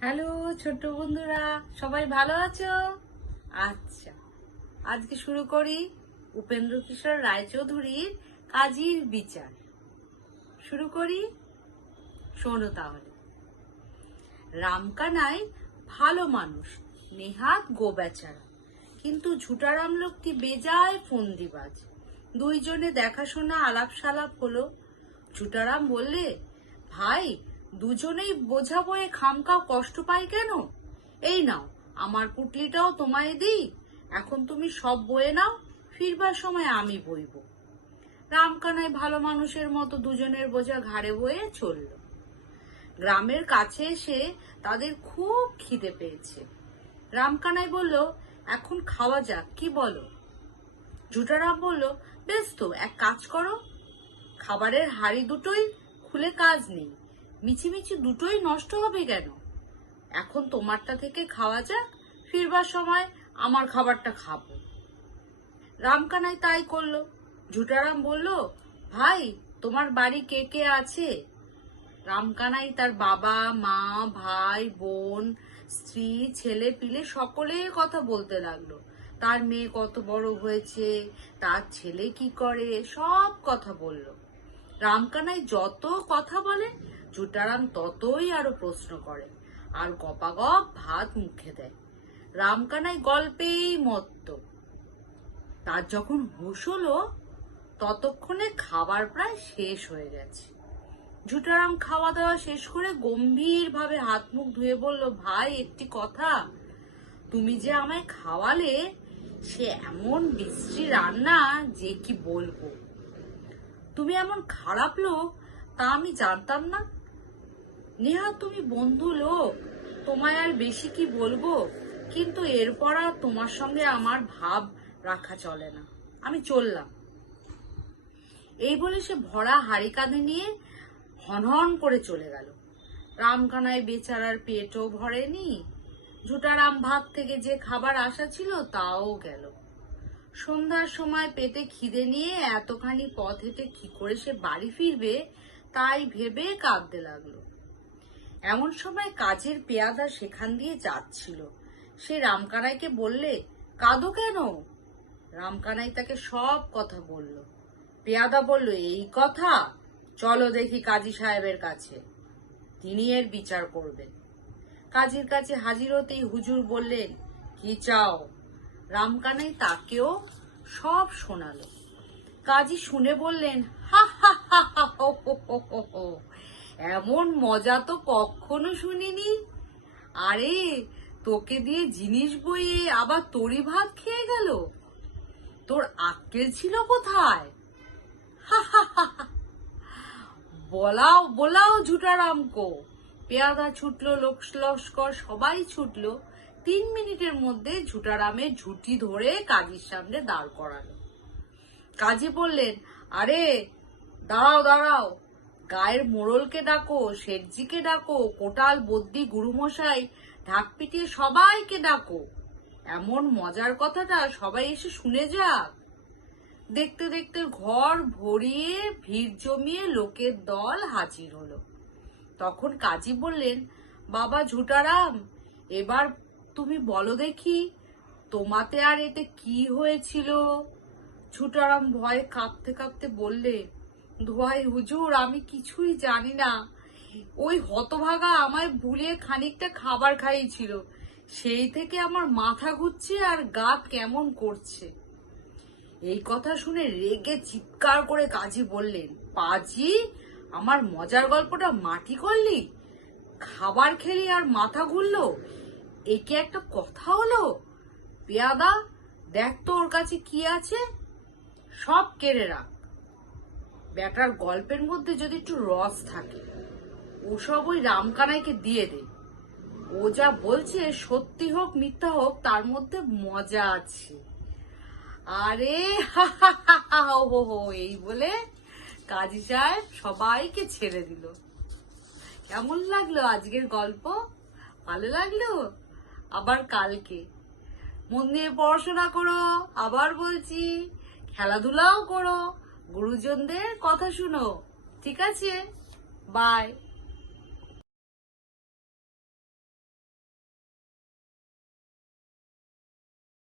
Hello, ছোট্ট বন্ধুরা, সবাই ভালো আছো? আচ্ছা আজকে শুরু করি উপেন্দ্র কিশোর রায়চৌধুরীর কাজীর বিচার। শুরু করি, শোনো তাহলে। রামকানাই ভালো মানুষ, নেহাত গো বেচারা কিন্তু ঝুটারাম লোকটি বেজায় ফন্দিবাজ। দুইজনে দেখাশোনা আলাপ সালাপ হলো। ঝুটারাম বললে, ভাই দুজনেই বোঝা বয়ে খামকাও কষ্ট পাই কেন? এই নাও, আমার পুটলিটাও তোমায় দিই। এখন তুমি সব বয়ে নাও, ফিরবার সময় আমি বইব। রামকানায় ভালো মানুষের মতো দুজনের বোঝা ঘাড়ে বয়ে চলল। গ্রামের কাছে এসে তাদের খুব খিদে পেয়েছে। রামকানাই বলল, এখন খাওয়া যাক, কি বলো? ঝুটারাম বলল, বেশ তো, এক কাজ করো। খাবারের হাড়ি দুটোই খুলে কাজ নেই। মিছিমিছি দুটোই নষ্ট হবে কেন? এখন তোমারটা থেকে খাওয়া যাক, ফিরবার সময় আমার খাবারটা খাব। রামকানাই তাই করল। ঝুটারাম বলল, ভাই, তোমার বাড়ি কে কে আছে? রামকানাই তার বাবা, মা, ভাই, বোন, স্ত্রী, ছেলে পিলে সকলের কথা বলতে লাগল। তার মেয়ে কত বড় হয়েছে, তার ছেলে কি করে, সব কথা বলল। রামকানাই যত কথা বলে জুটারাম ততই আরও প্রশ্ন করে। আর গপাগপ ভাত মুখে দেয়। রামকানাই গল্পেই মত্ত। তার যখন হুশ হলো, ততক্ষণে খাবার প্রায় শেষ হয়ে গেছে। ঝুটারাম খাওয়া দাওয়া শেষ করে গম্ভীর ভাবে হাত মুখ ধুয়ে বলল, ভাই, একটি কথা। তুমি যে আমায় খাওয়ালে, সে এমন বিশ্রী রান্না যে কি বলব? তুমি এমন খারাপ লোক, তা আমি জানতাম না। নেহা, তুমি বন্ধু লোক। তোমায় আর বেশি কি বলব? কিন্তু এরপর আর তোমার সঙ্গে আমার ভাব রাখা চলে না। আমি চললাম। এই বলে সে ভরা হাড়ি কাঁধে নিয়ে হনহন করে চলে গেল। রামখানায় বেচারার পেটও ভরেনি। ঝুটারাম ভাত থেকে যে খাবার আসা ছিল, তাও গেল। সন্ধ্যার সময় পেটে খিদে নিয়ে এতখানি পথ হেঁটে কি করে সে বাড়ি ফিরবে, তাই ভেবে কাঁদতে লাগল। এমন সময় কাজের পেয়াদা সেখান দিয়ে যাচ্ছিল সে রামকানাইকে বললে কাঁদো কেন রামকানাই তাকে সব কথা বলল পেয়াদা বলল এই কথা চলো দেখি কাজী সাহেবের কাছে তিনি এর বিচার করবেন কাজীর কাছে হাজির হতেই হুজুর বললেন কি চাও রামকানাই তাকেও সব শোনালো কাজী শুনে বললেন হা হা হা হা হো হো হো হো। এমন মজা তো কখনো শুনিনি। আরে, তোকে দিয়ে জিনিস বইয়ে আবার তরি ভাত খেয়ে গেল? তোর আক্কেল ছিল কোথায়। বলাও বলাও ঝুটারামকো। পেয়াদা ছুটলো লস্কর সবাই ছুটলো। তিন মিনিটের মধ্যে ঝুটারামের ঝুটি ধরে কাজীর সামনে দাঁড় করালো। কাজী বললেন, আরে, দাঁড়াও দাঁড়াও গায়ের মোড়লকে ডাকো, শেঠজিকে ডাকো, কোটাল বদ্যি গুরুমশাই, ঢাক পিটিয়ে সবাইকে ডাকো। এমন মজার কথাটা সবাই এসে শুনে যাক। দেখতে দেখতে ঘর ভরিয়ে ভিড় জমিয়ে লোকের দল হাজির হলো। তখন কাজী বললেন, বাবা ঝুটারাম, এবার তুমি বলো দেখি, তোমাতে আর এতে কি হয়েছিল? ঝুটারাম ভয়ে কাঁপতে কাঁপতে বললে দোহাই হুজুর, আমি কিছুই জানি না। ওই হতভাগা আমায় ভুলিয়ে খানিকটা খাবার খাইয়েছিল। সেই থেকে আমার মাথা ঘুরছে আর গা কেমন করছে। এই কথা শুনে রেগে চিৎকার করে কাজী বললেন, পাজি, আমার মজার গল্পটা মাটি করলি? খাবার খেলি আর মাথা ঘুরলো? একে একটা কথা হলো? পেয়াদা, দেখ তো ওর কাছে কি আছে? সব কেড়ে রাখ। ব্যাটার গল্পের মধ্যে যদি একটু রস থাকে ওসব ওই রামকানাইকে দিয়ে দে। ও যা বলছে সত্যি হোক, মিথ্যা হোক, তার মধ্যে মজা আছে। আরে হা হা, এই বলে কাজী সাহেব সবাইকে ছেড়ে দিল। কেমন লাগল আজকের গল্প? ভালো লাগল? আবার কালকে। মন দিয়ে পড়াশোনা করো, আবার বলছি, খেলাধুলাও করো। গুরুজনদের কথা শুনো ঠিক আছে? বাই